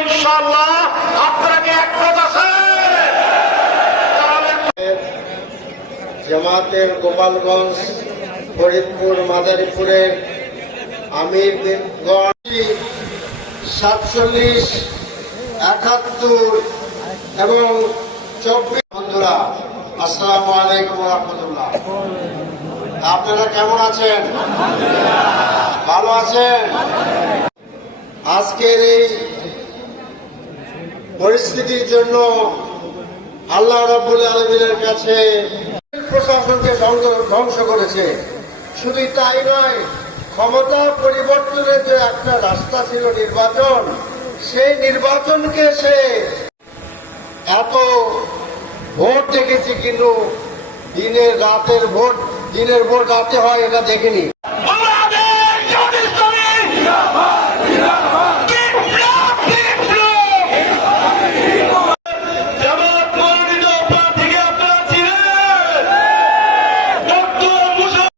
ইনশাআল্লাহ আপনারা একমত আছেন জামাতের গোপালগঞ্জ, ফরিদপুর, মাদারীপুরের আমিরগঞ্জ, সাতচল্লিশ, একাত্তর এবং চব্বিশ বন্ধুরা, আসসালামু আলাইকুম রহমতুল্লাহ। আপনারা কেমন আছেন? ভালো আছেন? আজকের এই পরিস্থিতির জন্য আল্লাহ রাব্বুল আলমিনের কাছে প্রশাসনকে ধ্বংস করেছে। শুধু তাই নয়, ক্ষমতা পরিবর্তনের যে একটা রাস্তা ছিল নির্বাচন, সেই নির্বাচনকে সে এত ভোট দেখেছি কিন্তু দিনের রাতের ভোট, দিনের ভোট রাতে হয় এটা দেখিনি।